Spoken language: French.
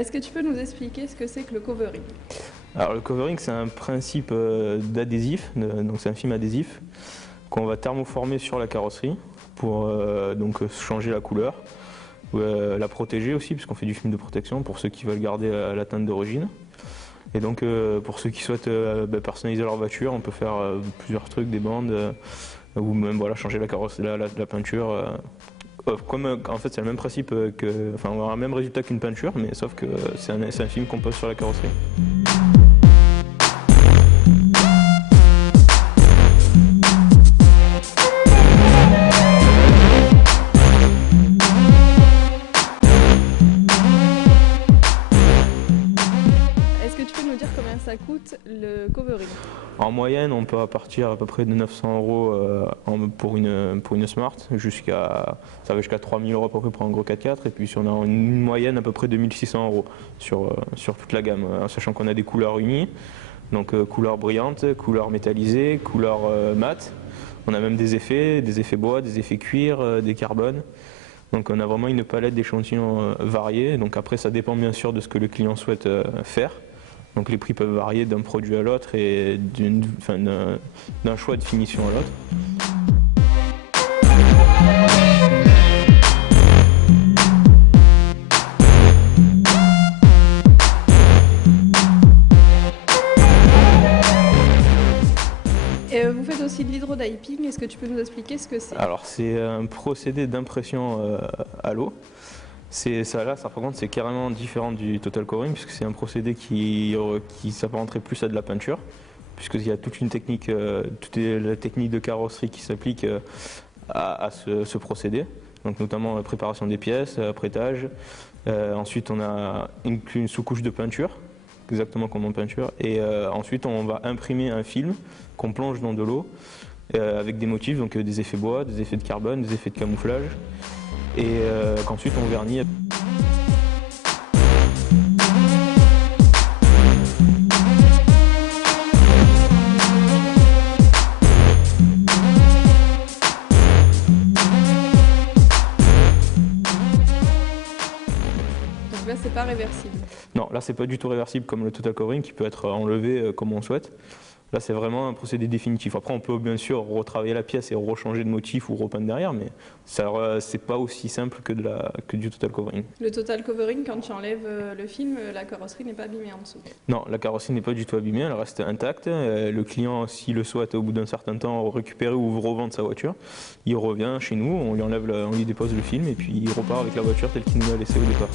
Est-ce que tu peux nous expliquer ce que c'est que le covering? Alors le covering, c'est un principe d'adhésif, donc c'est un film adhésif qu'on va thermoformer sur la carrosserie pour donc changer la couleur, la protéger aussi puisqu'on fait du film de protection pour ceux qui veulent garder la teinte d'origine. Et donc pour ceux qui souhaitent personnaliser leur voiture, on peut faire plusieurs trucs, des bandes ou même voilà, changer la carrosserie, la peinture. En fait c'est le même principe on va avoir le même résultat qu'une peinture, mais sauf que c'est un film qu'on pose sur la carrosserie. Est-ce que tu peux nous dire combien ça coûte le covering? En moyenne, on peut partir à peu près de 900 € pour une Smart, ça va jusqu'à 3000 € à peu près pour un gros 4x4, et puis on a une moyenne à peu près de 1600 € sur toute la gamme, sachant qu'on a des couleurs unies, donc couleurs brillantes, couleurs métallisées, couleurs mates. On a même des effets bois, des effets cuir, des carbones. Donc on a vraiment une palette d'échantillons variés, donc après ça dépend bien sûr de ce que le client souhaite faire. Donc les prix peuvent varier d'un produit à l'autre et d'un choix de finition à l'autre. Et vous faites aussi de l'hydrotyping, est-ce que tu peux nous expliquer ce que c'est? Alors c'est un procédé d'impression à l'eau. Ça par contre c'est carrément différent du total covering puisque c'est un procédé qui s'apparenterait plus à de la peinture, puisqu'il y a toute la technique de carrosserie qui s'applique à ce procédé, donc notamment la préparation des pièces, apprêtage. Ensuite on a une sous-couche de peinture, exactement comme en peinture, et ensuite on va imprimer un film qu'on plonge dans de l'eau avec des motifs, donc des effets bois, des effets de carbone, des effets de camouflage, et qu'ensuite on vernit. Donc là c'est pas réversible. Non, là c'est pas du tout réversible comme le total covering qui peut être enlevé comme on souhaite. Là c'est vraiment un procédé définitif. Après on peut bien sûr retravailler la pièce et rechanger de motif ou repeindre derrière, mais c'est pas aussi simple que du total covering. Le total covering, quand tu enlèves le film, la carrosserie n'est pas abîmée en dessous. Non, la carrosserie n'est pas du tout abîmée, elle reste intacte. Le client, s'il le souhaite, au bout d'un certain temps, récupérer ou revendre sa voiture, il revient chez nous, on lui dépose le film et puis il repart avec la voiture telle qu'il nous l'a laissée au départ.